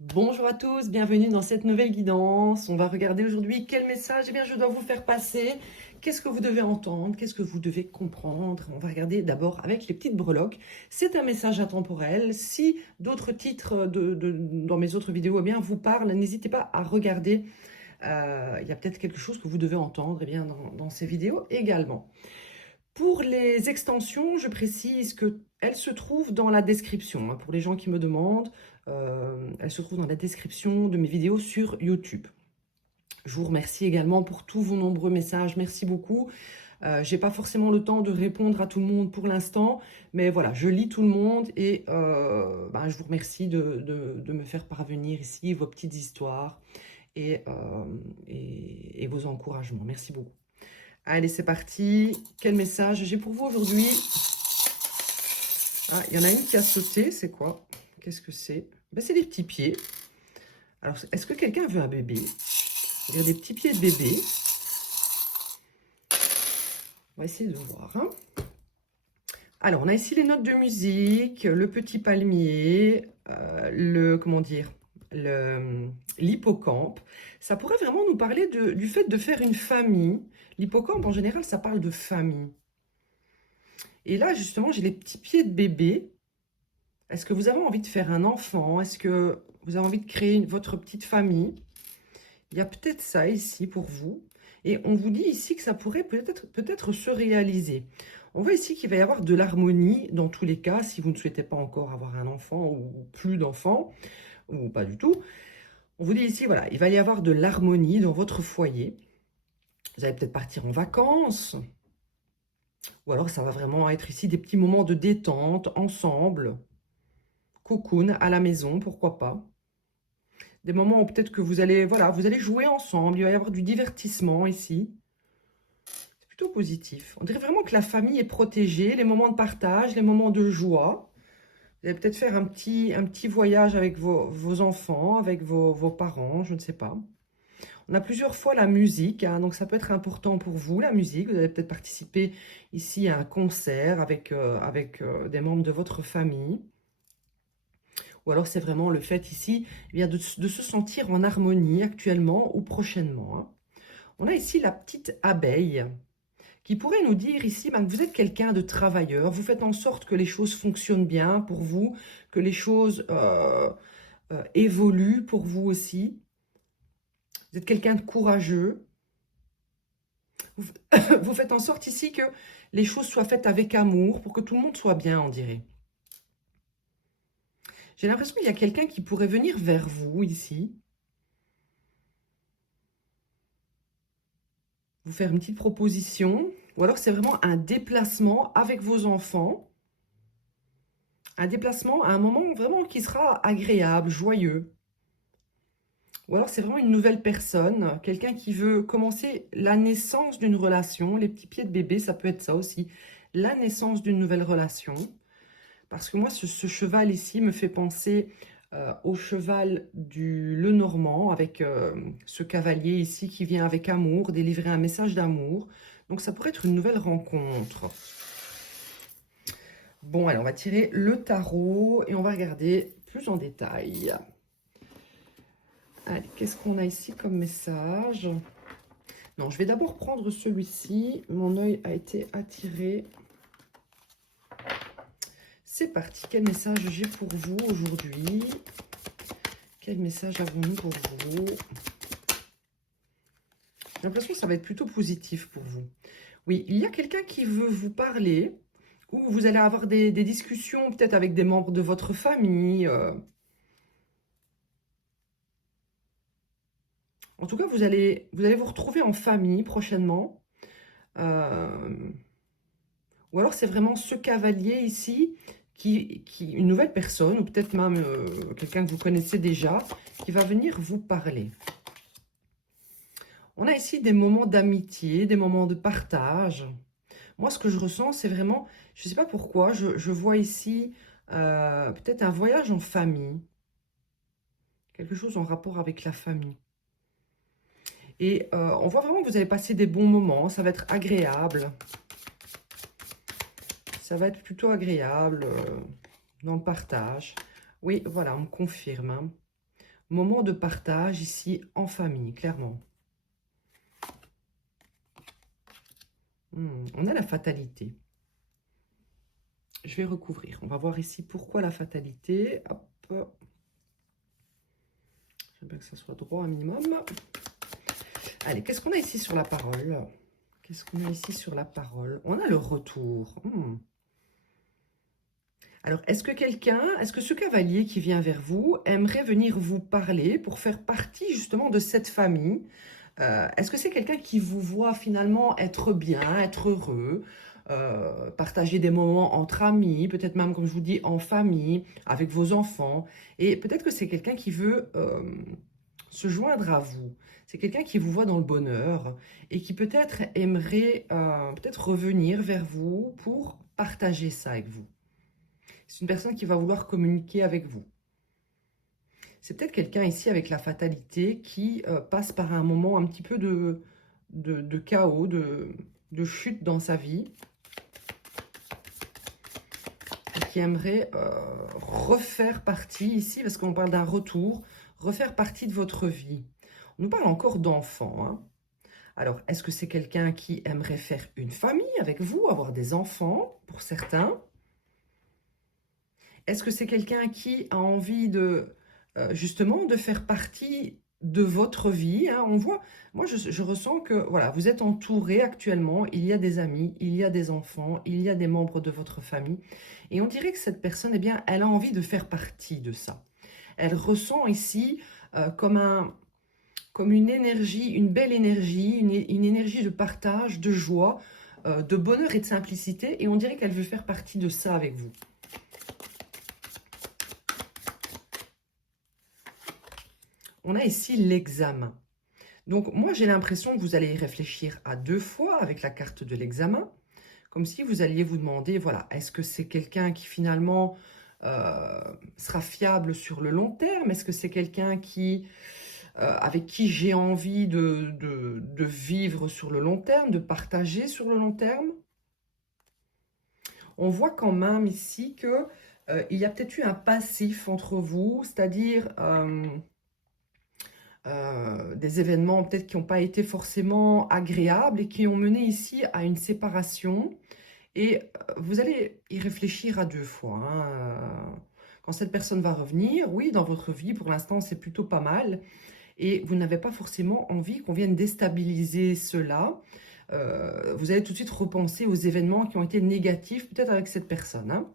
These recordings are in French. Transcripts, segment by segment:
Bonjour à tous, bienvenue dans cette nouvelle guidance. On va regarder aujourd'hui quel message je dois vous faire passer. Qu'est-ce que vous devez entendre? Qu'est-ce que vous devez comprendre? On va regarder d'abord avec les petites breloques. C'est un message intemporel. Si d'autres titres dans mes autres vidéos vous parlent, n'hésitez pas à regarder. Il y a peut-être quelque chose que vous devez entendre dans ces vidéos également. Pour les extensions, je précise qu'elles se trouvent dans la description. Pour les gens qui me demandent, elles se trouvent dans la description de mes vidéos sur YouTube. Je vous remercie également pour tous vos nombreux messages. Merci beaucoup. J'ai pas forcément le temps de répondre à tout le monde pour l'instant, mais voilà, je lis tout le monde et je vous remercie de me faire parvenir ici vos petites histoires et vos encouragements. Merci beaucoup. Allez, c'est parti. Quel message j'ai pour vous aujourd'hui? Ah, il y en a une qui a sauté. C'est quoi? Qu'est-ce que c'est? Ben, c'est des petits pieds. Alors, est-ce que quelqu'un veut un bébé? Il y a des petits pieds de bébé. On va essayer de voir. Hein. Alors, on a ici les notes de musique, le petit palmier, l'hippocampe. Ça pourrait vraiment nous parler du fait de faire une famille. L'hippocampe, en général, ça parle de famille. Et là, justement, j'ai les petits pieds de bébé. Est-ce que vous avez envie de faire un enfant? Est-ce que vous avez envie de créer votre petite famille? Il y a peut-être ça ici pour vous. Et on vous dit ici que ça pourrait peut-être se réaliser. On voit ici qu'il va y avoir de l'harmonie dans tous les cas, si vous ne souhaitez pas encore avoir un enfant ou plus d'enfants, ou pas du tout. On vous dit ici, voilà, il va y avoir de l'harmonie dans votre foyer. Vous allez peut-être partir en vacances. Ou alors ça va vraiment être ici des petits moments de détente ensemble. Cocoon à la maison, pourquoi pas. Des moments où peut-être que vous allez jouer ensemble, il va y avoir du divertissement ici. C'est plutôt positif. On dirait vraiment que la famille est protégée, les moments de partage, les moments de joie. Vous allez peut-être faire un petit voyage avec vos enfants, avec vos parents, je ne sais pas. On a plusieurs fois la musique, hein, donc ça peut être important pour vous, la musique. Vous allez peut-être participer ici à un concert avec des membres de votre famille. Ou alors c'est vraiment le fait ici de se sentir en harmonie actuellement ou prochainement. Hein. On a ici la petite abeille qui pourrait nous dire ici que vous êtes quelqu'un de travailleur, vous faites en sorte que les choses fonctionnent bien pour vous, que les choses évoluent pour vous aussi. Vous êtes quelqu'un de courageux. Vous faites en sorte ici que les choses soient faites avec amour pour que tout le monde soit bien, on dirait. J'ai l'impression qu'il y a quelqu'un qui pourrait venir vers vous ici. Vous faire une petite proposition. Ou alors c'est vraiment un déplacement avec vos enfants. Un déplacement à un moment vraiment qui sera agréable, joyeux. Ou alors c'est vraiment une nouvelle personne, quelqu'un qui veut commencer la naissance d'une relation. Les petits pieds de bébé, ça peut être ça aussi. La naissance d'une nouvelle relation. Parce que moi, ce cheval ici me fait penser au cheval du Lenormand, avec ce cavalier ici qui vient avec amour, délivrer un message d'amour. Donc ça pourrait être une nouvelle rencontre. Bon, alors on va tirer le tarot et on va regarder plus en détail. Allez, qu'est-ce qu'on a ici comme message? Non, je vais d'abord prendre celui-ci. Mon œil a été attiré. C'est parti. Quel message j'ai pour vous aujourd'hui? Quel message avons-nous pour vous? J'ai l'impression que ça va être plutôt positif pour vous. Oui, il y a quelqu'un qui veut vous parler, ou vous allez avoir des discussions peut-être avec des membres de votre famille. En tout cas, vous allez vous retrouver en famille prochainement. Ou alors c'est vraiment ce cavalier ici, une nouvelle personne, ou peut-être même quelqu'un que vous connaissez déjà, qui va venir vous parler. On a ici des moments d'amitié, des moments de partage. Moi, ce que je ressens, c'est vraiment, je ne sais pas pourquoi, je vois ici peut-être un voyage en famille. Quelque chose en rapport avec la famille. Et on voit vraiment que vous allez passer des bons moments, ça va être agréable. Ça va être plutôt agréable dans le partage. Oui, voilà, on me confirme. Hein. Moment de partage ici en famille, clairement. On a la fatalité. Je vais recouvrir. On va voir ici pourquoi la fatalité. Hop. J'aime bien que ça soit droit un minimum. Allez, qu'est-ce qu'on a ici sur la parole? Qu'est-ce qu'on a ici sur la parole? On a le retour. Alors, est-ce que ce cavalier qui vient vers vous aimerait venir vous parler pour faire partie justement de cette famille? Est-ce que c'est quelqu'un qui vous voit finalement être bien, être heureux, partager des moments entre amis, peut-être même, comme je vous dis, en famille, avec vos enfants? Et peut-être que c'est quelqu'un qui veut se joindre à vous. C'est quelqu'un qui vous voit dans le bonheur et qui peut-être aimerait peut-être revenir vers vous pour partager ça avec vous. C'est une personne qui va vouloir communiquer avec vous. C'est peut-être quelqu'un ici avec la fatalité qui passe par un moment un petit peu de chaos, de chute dans sa vie. Et qui aimerait refaire partie ici, parce qu'on parle d'un retour, refaire partie de votre vie. On nous parle encore d'enfants. Hein. Alors, est-ce que c'est quelqu'un qui aimerait faire une famille avec vous, avoir des enfants, pour certains? Est-ce que c'est quelqu'un qui a envie de, justement, de faire partie de votre vie, hein? On voit, moi je ressens que voilà, vous êtes entouré actuellement, il y a des amis, il y a des enfants, il y a des membres de votre famille. Et on dirait que cette personne, eh bien, elle a envie de faire partie de ça. Elle ressent ici comme une énergie, une belle énergie, une énergie de partage, de joie, de bonheur et de simplicité. Et on dirait qu'elle veut faire partie de ça avec vous. On a ici l'examen. Donc moi j'ai l'impression que vous allez y réfléchir à 2 fois avec la carte de l'examen. Comme si vous alliez vous demander, voilà, est-ce que c'est quelqu'un qui finalement sera fiable sur le long terme? Est-ce que c'est quelqu'un qui, avec qui j'ai envie de vivre sur le long terme, de partager sur le long terme? On voit quand même ici que il y a peut-être eu un passif entre vous, c'est-à-dire des événements peut-être qui n'ont pas été forcément agréables et qui ont mené ici à une séparation. Et vous allez y réfléchir à 2 fois. Hein. Quand cette personne va revenir, oui, dans votre vie, pour l'instant, c'est plutôt pas mal. Et vous n'avez pas forcément envie qu'on vienne déstabiliser cela. Vous allez tout de suite repenser aux événements qui ont été négatifs, peut-être avec cette personne. Hein.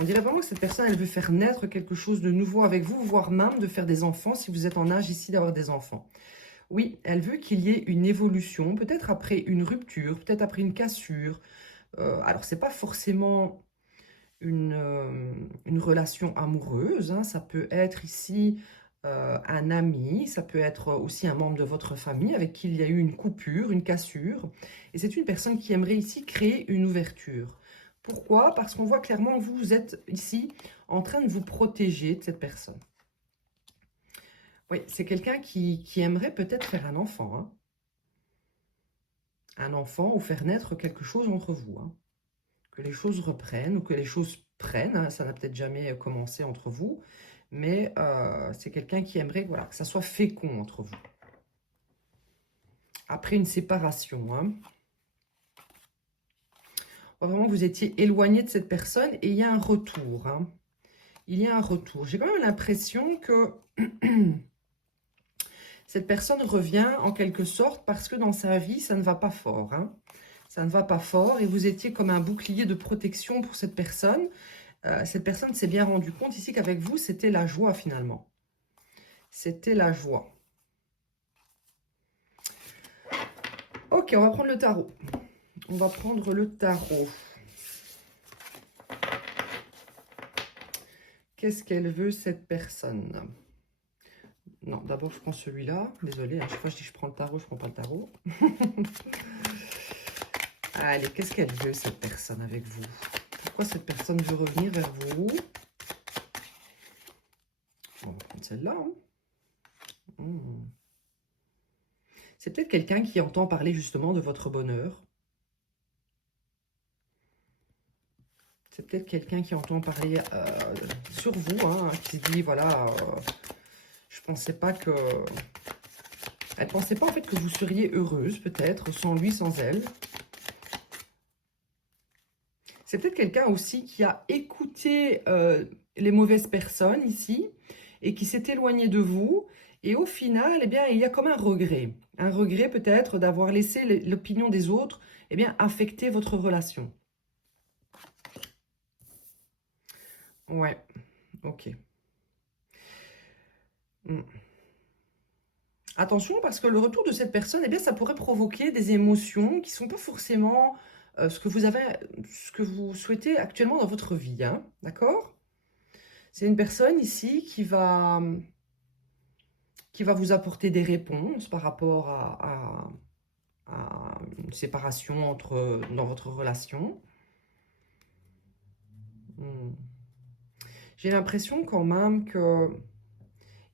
On dirait vraiment que cette personne, elle veut faire naître quelque chose de nouveau avec vous, voire même de faire des enfants, si vous êtes en âge ici d'avoir des enfants. Oui, elle veut qu'il y ait une évolution, peut-être après une rupture, peut-être après une cassure. Alors, c'est pas forcément une relation amoureuse, hein. Ça peut être ici un ami, ça peut être aussi un membre de votre famille avec qui il y a eu une coupure, une cassure. Et c'est une personne qui aimerait ici créer une ouverture. Pourquoi? Parce qu'on voit clairement que vous êtes ici en train de vous protéger de cette personne. Oui, c'est quelqu'un qui aimerait peut-être faire un enfant. Hein. Un enfant ou faire naître quelque chose entre vous. Hein. Que les choses reprennent ou que les choses prennent. Hein. Ça n'a peut-être jamais commencé entre vous. Mais c'est quelqu'un qui aimerait voilà, que ça soit fécond entre vous. Après une séparation. Hein. Vraiment, vous étiez éloigné de cette personne et il y a un retour. Hein. Il y a un retour. J'ai quand même l'impression que cette personne revient en quelque sorte parce que dans sa vie, ça ne va pas fort. Hein. Ça ne va pas fort et vous étiez comme un bouclier de protection pour cette personne. Cette personne s'est bien rendu compte ici qu'avec vous, c'était la joie finalement. C'était la joie. Ok, on va prendre le tarot. On va prendre le tarot. Qu'est-ce qu'elle veut, cette personne? Non, d'abord, je prends celui-là. Désolée, à chaque fois que je dis que je prends le tarot, je ne prends pas le tarot. Allez, qu'est-ce qu'elle veut, cette personne, avec vous? Pourquoi cette personne veut revenir vers vous? On va prendre celle-là. Hein. C'est peut-être quelqu'un qui entend parler justement de votre bonheur. C'est peut-être quelqu'un qui entend parler sur vous, hein, qui se dit, voilà, je pensais pas que... Elle ne pensait pas en fait que vous seriez heureuse, peut-être, sans lui, sans elle. C'est peut-être quelqu'un aussi qui a écouté les mauvaises personnes ici et qui s'est éloigné de vous. Et au final, eh bien, il y a comme un regret. Un regret peut-être d'avoir laissé l'opinion des autres eh bien, affecter votre relation. Ouais, ok. Hmm. Attention, parce que le retour de cette personne, eh bien, ça pourrait provoquer des émotions qui ne sont pas forcément ce que vous souhaitez actuellement dans votre vie, hein, d'accord? C'est une personne ici qui va vous apporter des réponses par rapport à une séparation dans votre relation. Hmm. J'ai l'impression quand même que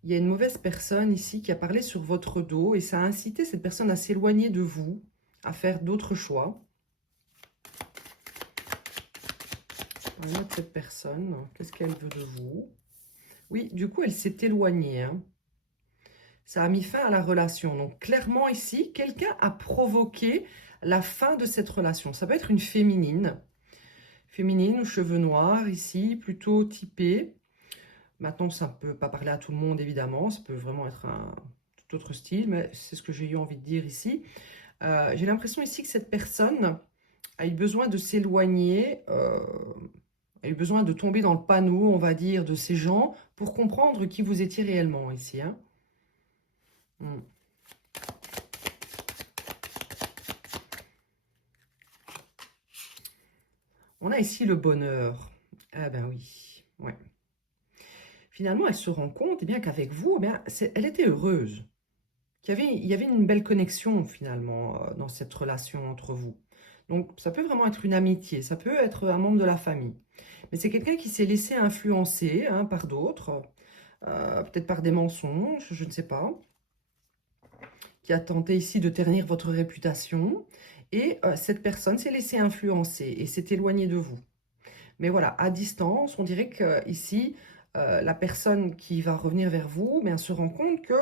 il y a une mauvaise personne ici qui a parlé sur votre dos et ça a incité cette personne à s'éloigner de vous, à faire d'autres choix. Parlez-moi de cette personne. Qu'est-ce qu'elle veut de vous? Oui, du coup, elle s'est éloignée, hein. Ça a mis fin à la relation. Donc, clairement, ici, quelqu'un a provoqué la fin de cette relation. Ça peut être une féminine. Féminine aux cheveux noirs, ici, plutôt typée. Maintenant, ça ne peut pas parler à tout le monde, évidemment. Ça peut vraiment être un tout autre style, mais c'est ce que j'ai eu envie de dire ici. J'ai l'impression ici que cette personne a eu besoin de s'éloigner, a eu besoin de tomber dans le panneau, on va dire, de ces gens pour comprendre qui vous étiez réellement ici, hein. Hmm. On a ici le bonheur. Ah ben oui, ouais. Finalement, elle se rend compte eh bien qu'avec vous, eh bien, elle était heureuse. Il y avait une belle connexion finalement dans cette relation entre vous. Donc ça peut vraiment être une amitié, ça peut être un membre de la famille. Mais c'est quelqu'un qui s'est laissé influencer hein, par d'autres, peut-être par des mensonges, je ne sais pas, qui a tenté ici de ternir votre réputation. Et cette personne s'est laissée influencer et s'est éloignée de vous. Mais voilà, à distance, on dirait qu'ici, la personne qui va revenir vers vous bien, se rend compte que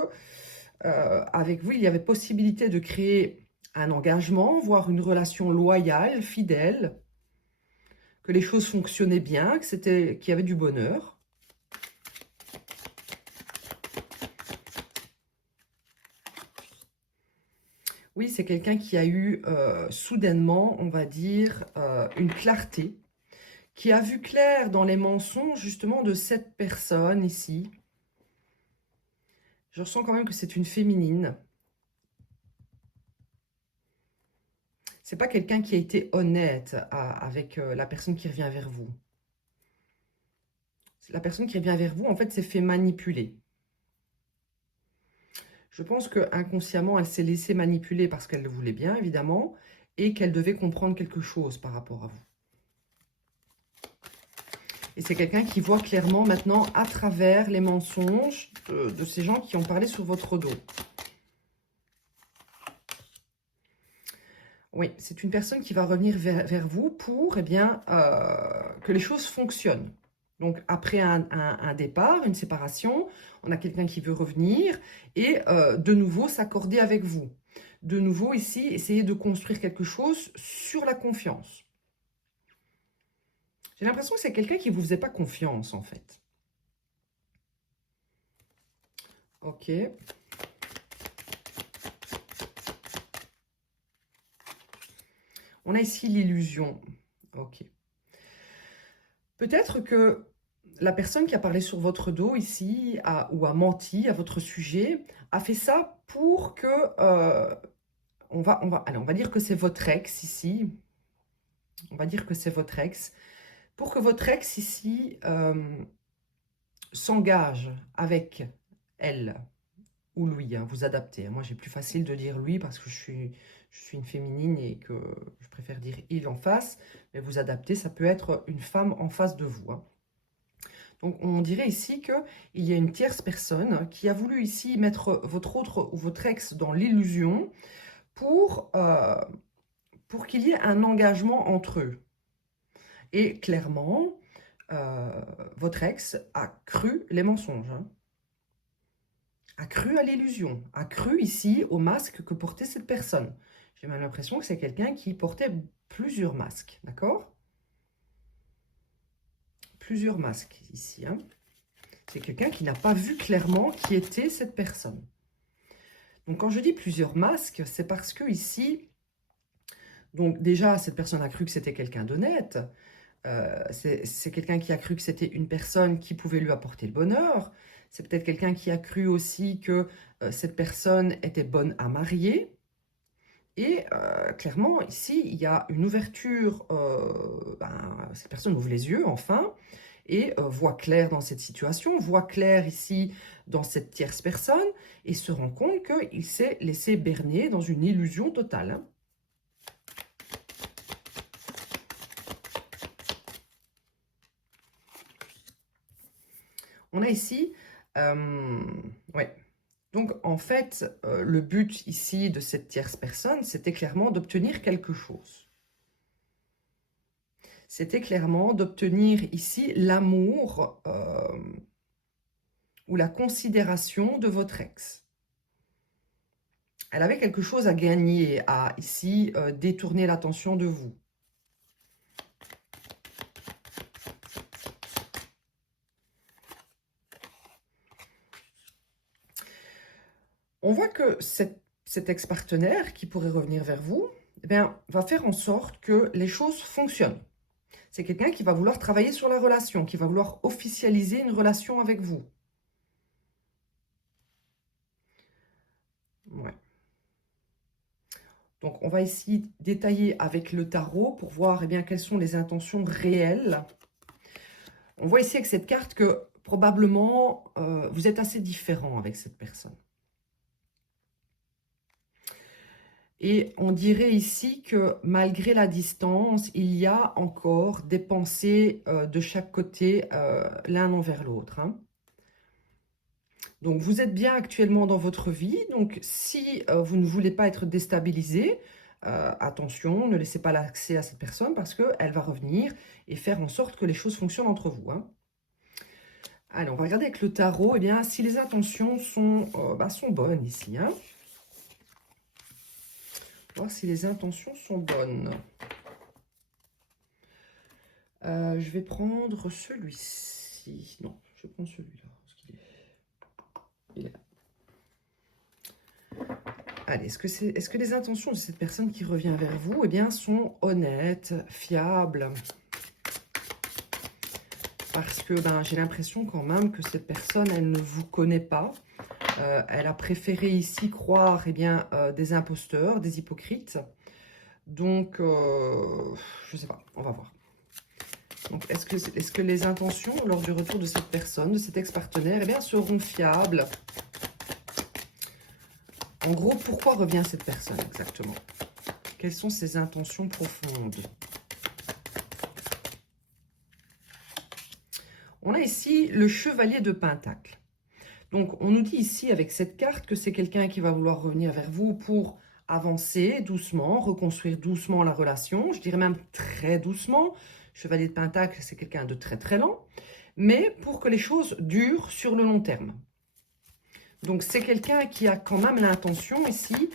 avec vous, il y avait possibilité de créer un engagement, voire une relation loyale, fidèle, que les choses fonctionnaient bien, qu'il y avait du bonheur. Oui, c'est quelqu'un qui a eu soudainement, on va dire, une clarté, qui a vu clair dans les mensonges justement de cette personne ici. Je ressens quand même que c'est une féminine. C'est pas quelqu'un qui a été honnête avec la personne qui revient vers vous. La personne qui revient vers vous, en fait, s'est fait manipuler. Je pense que inconsciemment, elle s'est laissée manipuler parce qu'elle le voulait bien, évidemment, et qu'elle devait comprendre quelque chose par rapport à vous. Et c'est quelqu'un qui voit clairement maintenant à travers les mensonges de ces gens qui ont parlé sur votre dos. Oui, c'est une personne qui va revenir vers vous pour eh bien, que les choses fonctionnent. Donc, après un départ, une séparation, on a quelqu'un qui veut revenir et de nouveau s'accorder avec vous. De nouveau, ici, essayer de construire quelque chose sur la confiance. J'ai l'impression que c'est quelqu'un qui ne vous faisait pas confiance, en fait. Ok. On a ici l'illusion. Ok. Peut-être que la personne qui a parlé sur votre dos ici, ou a menti à votre sujet, a fait ça pour que... allez, on va dire que c'est votre ex ici. On va dire que c'est votre ex. Pour que votre ex ici s'engage avec elle ou lui, hein, vous adaptez. Moi, j'ai plus facile de dire lui parce que je suis une féminine et que je préfère dire il en face. Mais vous adaptez, ça peut être une femme en face de vous, hein. Donc, on dirait ici qu'il y a une tierce personne qui a voulu ici mettre votre autre ou votre ex dans l'illusion pour qu'il y ait un engagement entre eux. Et clairement, votre ex a cru les mensonges, hein. A cru à l'illusion, a cru ici au masque que portait cette personne. J'ai même l'impression que c'est quelqu'un qui portait plusieurs masques, d'accord? Plusieurs masques ici, hein. C'est quelqu'un qui n'a pas vu clairement qui était cette personne. Donc quand je dis plusieurs masques, c'est parce que ici, donc déjà, cette personne a cru que c'était quelqu'un d'honnête. C'est quelqu'un qui a cru que c'était une personne qui pouvait lui apporter le bonheur. C'est peut-être quelqu'un qui a cru aussi que cette personne était bonne à marier. Et clairement, ici, il y a une ouverture. Cette personne ouvre les yeux, enfin, et voit clair dans cette situation, voit clair ici dans cette tierce personne, et se rend compte qu'il s'est laissé berner dans une illusion totale, hein. On a ici, ouais. Donc en fait, le but ici de cette tierce personne, c'était clairement d'obtenir quelque chose. C'était clairement d'obtenir ici l'amour ou la considération de votre ex. Elle avait quelque chose à gagner, à ici détourner l'attention de vous. On voit que cet ex-partenaire qui pourrait revenir vers vous, eh bien, va faire en sorte que les choses fonctionnent. C'est quelqu'un qui va vouloir travailler sur la relation, qui va vouloir officialiser une relation avec vous. Ouais. Donc, on va ici détailler avec le tarot pour voir eh bien, quelles sont les intentions réelles. On voit ici avec cette carte que probablement vous êtes assez différent avec cette personne. Et on dirait ici que malgré la distance, il y a encore des pensées de chaque côté, l'un envers l'autre, hein. Donc vous êtes bien actuellement dans votre vie, donc si vous ne voulez pas être déstabilisé, attention, ne laissez pas l'accès à cette personne parce qu'elle va revenir et faire en sorte que les choses fonctionnent entre vous, hein. Allez, on va regarder avec le tarot, eh bien, si les intentions sont bonnes ici, hein. Voir si les intentions sont bonnes. Je vais prendre celui-ci. Non, je prends celui-là. Il est là. Allez, est-ce que les intentions de cette personne qui revient vers vous, eh bien, sont honnêtes, fiables? Parce que j'ai l'impression quand même que cette personne, elle ne vous connaît pas. Elle a préféré ici croire eh bien, des imposteurs, des hypocrites. Donc, je ne sais pas, on va voir. Donc, est-ce que les intentions, lors du retour de cette personne, de cet ex-partenaire, eh bien, seront fiables? En gros, pourquoi revient cette personne exactement? Quelles sont ses intentions profondes? On a ici le chevalier de Pentacle. Donc, on nous dit ici, avec cette carte, que c'est quelqu'un qui va vouloir revenir vers vous pour avancer doucement, reconstruire doucement la relation. Je dirais même très doucement. Chevalier de Pentacle, c'est quelqu'un de très très lent. Mais pour que les choses durent sur le long terme. Donc, c'est quelqu'un qui a quand même l'intention ici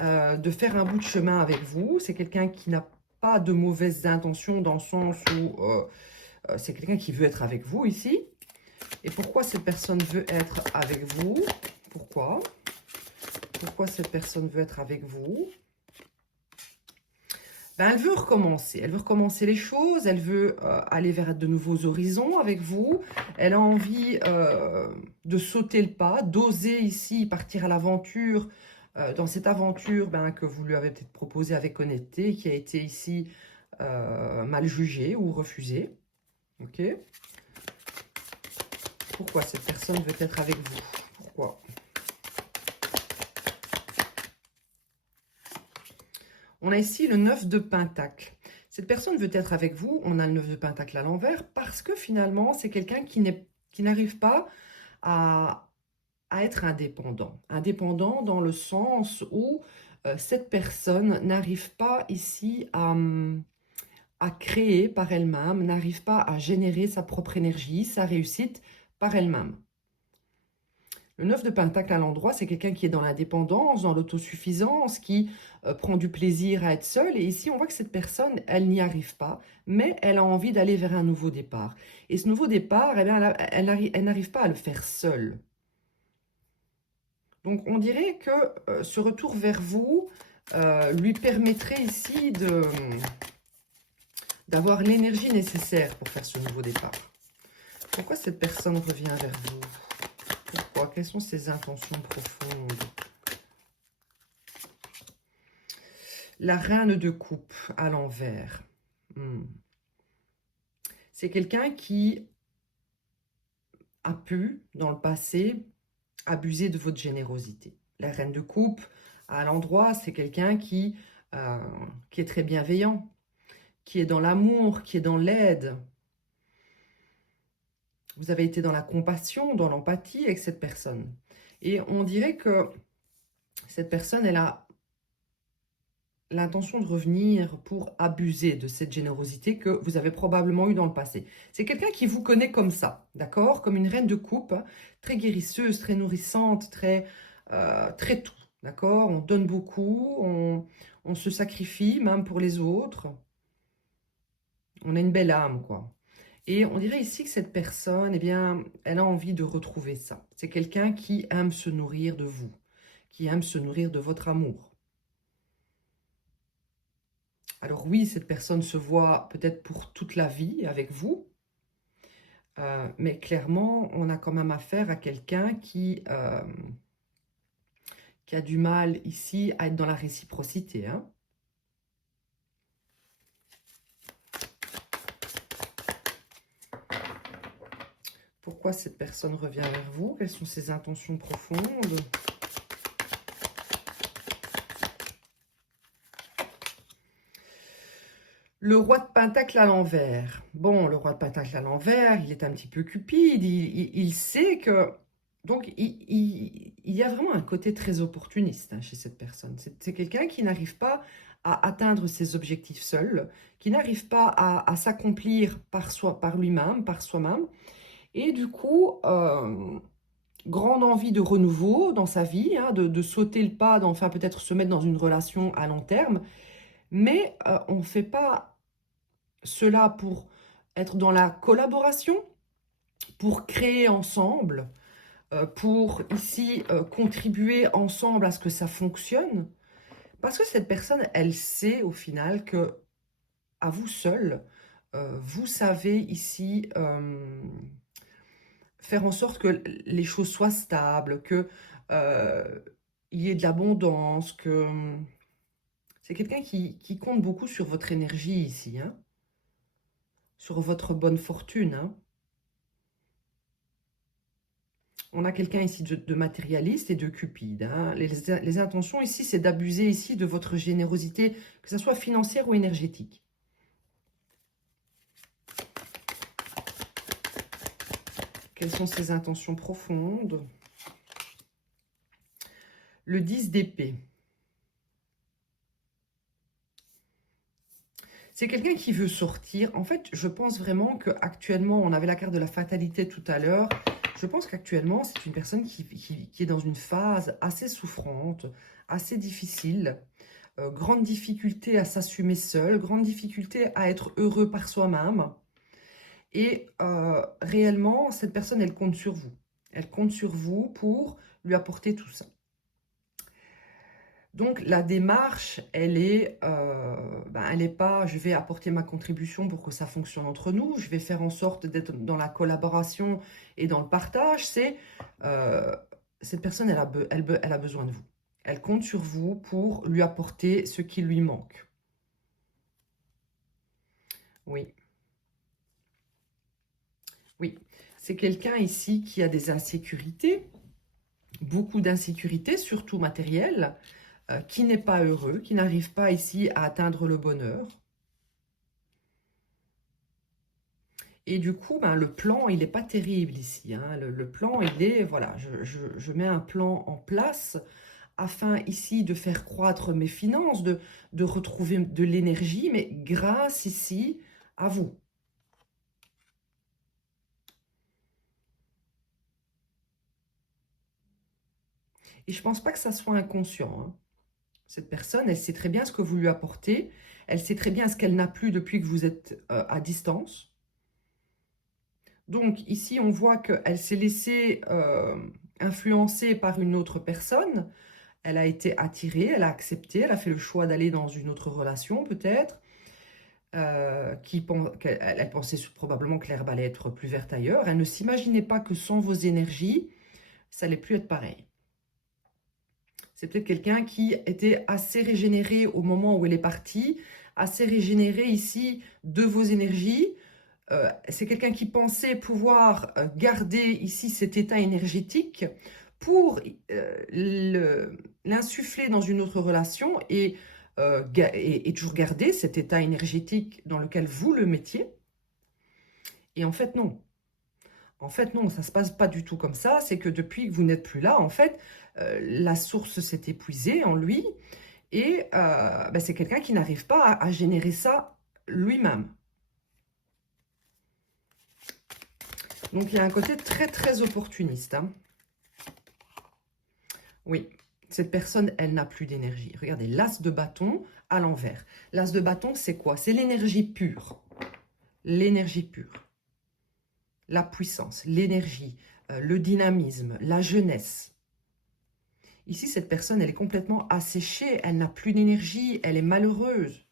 de faire un bout de chemin avec vous. C'est quelqu'un qui n'a pas de mauvaises intentions dans le sens où c'est quelqu'un qui veut être avec vous ici. Et pourquoi cette personne veut être avec vous? Pourquoi? Pourquoi cette personne veut être avec vous? Elle veut recommencer. Elle veut recommencer les choses. Elle veut aller vers de nouveaux horizons avec vous. Elle a envie de sauter le pas, d'oser ici partir à l'aventure. Dans cette aventure que vous lui avez peut-être proposée avec honnêteté, qui a été ici mal jugée ou refusée. Ok? Pourquoi cette personne veut être avec vous? Pourquoi? On a ici le 9 de Pentacle. Cette personne veut être avec vous. On a le 9 de Pentacle à l'envers parce que finalement, c'est quelqu'un qui n'arrive pas à être indépendant. Indépendant dans le sens où cette personne n'arrive pas ici à créer par elle-même, n'arrive pas à générer sa propre énergie, sa réussite par elle-même. Le 9 de Pentacle à l'endroit, c'est quelqu'un qui est dans l'indépendance, dans l'autosuffisance, qui prend du plaisir à être seul. Et ici, on voit que cette personne, elle n'y arrive pas, mais elle a envie d'aller vers un nouveau départ. Et ce nouveau départ, eh bien, elle n'arrive pas à le faire seule. Donc, on dirait que ce retour vers vous lui permettrait ici d'avoir l'énergie nécessaire pour faire ce nouveau départ. Pourquoi cette personne revient vers vous? Pourquoi? Quelles sont ses intentions profondes? La reine de coupe à l'envers. C'est quelqu'un qui a pu, dans le passé, abuser de votre générosité. La reine de coupe à l'endroit, c'est quelqu'un qui est très bienveillant, qui est dans l'amour, qui est dans l'aide. Vous avez été dans la compassion, dans l'empathie avec cette personne. Et on dirait que cette personne, elle a l'intention de revenir pour abuser de cette générosité que vous avez probablement eue dans le passé. C'est quelqu'un qui vous connaît comme ça, d'accord? Comme une reine de coupe, très guérisseuse, très nourrissante, très tout, d'accord? On donne beaucoup, on se sacrifie même pour les autres. On a une belle âme, quoi. Et on dirait ici que cette personne, eh bien, elle a envie de retrouver ça. C'est quelqu'un qui aime se nourrir de vous, qui aime se nourrir de votre amour. Alors oui, cette personne se voit peut-être pour toute la vie avec vous, mais clairement, on a quand même affaire à quelqu'un qui a du mal ici à être dans la réciprocité, hein. Pourquoi cette personne revient vers vous? Quelles sont ses intentions profondes? Le roi de Pentacle à l'envers. Bon, le roi de Pentacle à l'envers, il est un petit peu cupide. Il sait que... Donc, il y a vraiment un côté très opportuniste, hein, chez cette personne. C'est quelqu'un qui n'arrive pas à atteindre ses objectifs seul, qui n'arrive pas à s'accomplir par lui-même, par soi-même. Et du coup, grande envie de renouveau dans sa vie, hein, de sauter le pas, d'enfin peut-être se mettre dans une relation à long terme. Mais on ne fait pas cela pour être dans la collaboration, pour créer ensemble, pour ici contribuer ensemble à ce que ça fonctionne. Parce que cette personne, elle sait au final que à vous seul, vous savez ici faire en sorte que les choses soient stables, que il y ait de l'abondance, que c'est quelqu'un qui compte beaucoup sur votre énergie ici, hein, sur votre bonne fortune, hein. On a quelqu'un ici de matérialiste et de cupide, hein. Les intentions ici, c'est d'abuser ici de votre générosité, que ce soit financière ou énergétique. Quelles sont ses intentions profondes? Le 10 d'épée. C'est quelqu'un qui veut sortir. En fait, je pense vraiment qu'actuellement, on avait la carte de la fatalité tout à l'heure. Je pense qu'actuellement, c'est une personne qui est dans une phase assez souffrante, assez difficile. Grande difficulté à s'assumer seul, grande difficulté à être heureux par soi-même. Et réellement, cette personne, elle compte sur vous. Elle compte sur vous pour lui apporter tout ça. Donc, la démarche, elle est pas, je vais apporter ma contribution pour que ça fonctionne entre nous, je vais faire en sorte d'être dans la collaboration et dans le partage. C'est, cette personne, elle a besoin de vous. Elle compte sur vous pour lui apporter ce qui lui manque. Oui. Oui. C'est quelqu'un ici qui a des insécurités, beaucoup d'insécurités, surtout matérielles, qui n'est pas heureux, qui n'arrive pas ici à atteindre le bonheur. Et du coup, ben, le plan, il n'est pas terrible ici, hein. Le plan, il est, voilà, je mets un plan en place afin ici de faire croître mes finances, de retrouver de l'énergie, mais grâce ici à vous. Et je ne pense pas que ça soit inconscient, hein. Cette personne, elle sait très bien ce que vous lui apportez, elle sait très bien ce qu'elle n'a plus depuis que vous êtes à distance. Donc ici, on voit qu'elle s'est laissée influencer par une autre personne. Elle a été attirée, elle a accepté, elle a fait le choix d'aller dans une autre relation peut-être. Elle pensait probablement que l'herbe allait être plus verte ailleurs. Elle ne s'imaginait pas que sans vos énergies, ça allait plus être pareil. C'est peut-être quelqu'un qui était assez régénéré au moment où elle est partie, assez régénéré ici de vos énergies. C'est quelqu'un qui pensait pouvoir garder ici cet état énergétique pour l'insuffler dans une autre relation et toujours garder cet état énergétique dans lequel vous le mettiez. Et en fait, non. En fait, non, ça ne se passe pas du tout comme ça. C'est que depuis que vous n'êtes plus là, en fait, la source s'est épuisée en lui. Et c'est quelqu'un qui n'arrive pas à générer ça lui-même. Donc, il y a un côté très, très opportuniste, hein. Oui, cette personne, elle n'a plus d'énergie. Regardez, l'as de bâton à l'envers. L'as de bâton, c'est quoi? C'est l'énergie pure. L'énergie pure. La puissance, l'énergie, le dynamisme, la jeunesse. Ici, cette personne, elle est complètement asséchée. Elle n'a plus d'énergie. Elle est malheureuse.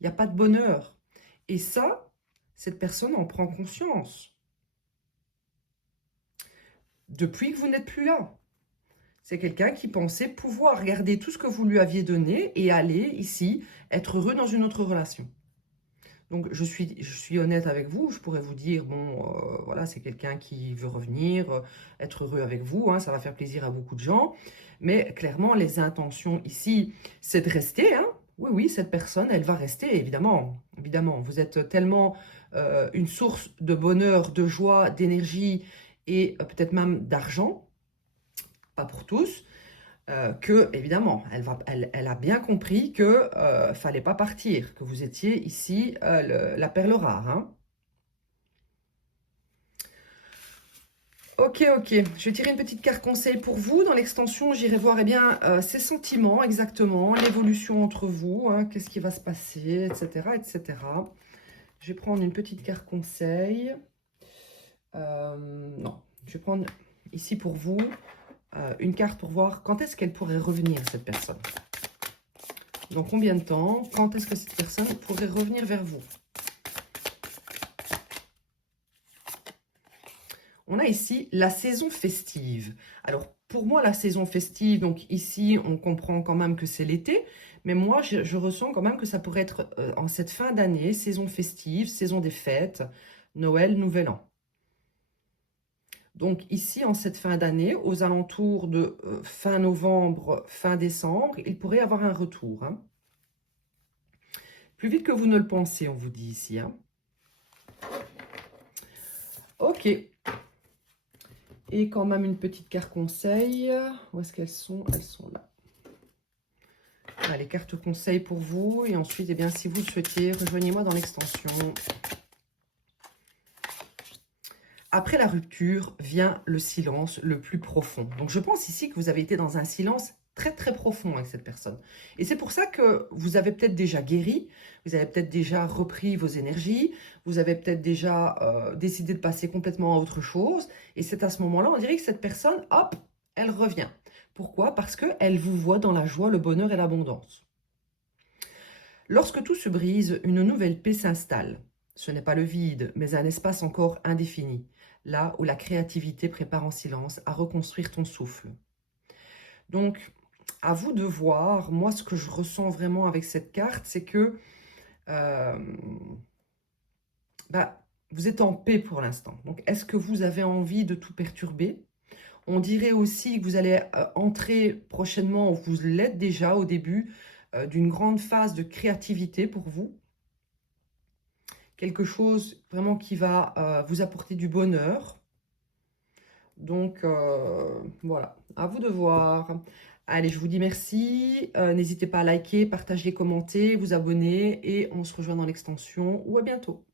Il n'y a pas de bonheur. Et ça, cette personne en prend conscience. Depuis que vous n'êtes plus là. C'est quelqu'un qui pensait pouvoir garder tout ce que vous lui aviez donné et aller ici, être heureux dans une autre relation. Donc, je suis honnête avec vous. Je pourrais vous dire, bon, voilà, c'est quelqu'un qui veut revenir, être heureux avec vous. Hein, ça va faire plaisir à beaucoup de gens. Mais clairement, les intentions ici, c'est de rester. Hein. Oui, oui, cette personne, elle va rester, évidemment. Évidemment, vous êtes tellement une source de bonheur, de joie, d'énergie et peut-être même d'argent. Pas pour tous. Que, évidemment, elle a bien compris que fallait pas partir, que vous étiez ici la perle rare. Hein. Ok, ok. Je vais tirer une petite carte conseil pour vous. Dans l'extension, j'irai voir ses sentiments exactement, l'évolution entre vous, hein, qu'est-ce qui va se passer, etc., etc. Je vais prendre une petite carte conseil. Non, je vais prendre ici pour vous une carte pour voir quand est-ce qu'elle pourrait revenir, cette personne. Dans combien de temps? Quand est-ce que cette personne pourrait revenir vers vous? On a ici la saison festive. Alors, pour moi, la saison festive, donc ici, on comprend quand même que c'est l'été, mais moi, je ressens quand même que ça pourrait être en cette fin d'année, saison festive, saison des fêtes, Noël, Nouvel An. Donc ici, en cette fin d'année, aux alentours de fin novembre, fin décembre, il pourrait y avoir un retour. Hein. Plus vite que vous ne le pensez, on vous dit ici. Hein. Ok. Et quand même une petite carte conseil. Où est-ce qu'elles sont? Elles sont là. Voilà, les cartes conseils pour vous. Et ensuite, eh bien, si vous le souhaitez, rejoignez-moi dans l'extension. Après la rupture vient le silence le plus profond. Donc, je pense ici que vous avez été dans un silence très, très profond avec cette personne. Et c'est pour ça que vous avez peut-être déjà guéri, vous avez peut-être déjà repris vos énergies, vous avez peut-être déjà décidé de passer complètement à autre chose. Et c'est à ce moment-là, on dirait que cette personne, hop, elle revient. Pourquoi? Parce qu'elle vous voit dans la joie, le bonheur et l'abondance. Lorsque tout se brise, une nouvelle paix s'installe. Ce n'est pas le vide, mais un espace encore indéfini, là où la créativité prépare en silence à reconstruire ton souffle. Donc, à vous de voir. Moi, ce que je ressens vraiment avec cette carte, c'est que vous êtes en paix pour l'instant. Donc, est-ce que vous avez envie de tout perturber? On dirait aussi que vous allez entrer prochainement, ou vous l'êtes déjà au début, d'une grande phase de créativité pour vous. Quelque chose vraiment qui va vous apporter du bonheur. Donc, voilà, à vous de voir. Allez, je vous dis merci. N'hésitez pas à liker, partager, commenter, vous abonner et on se rejoint dans l'extension ou à bientôt.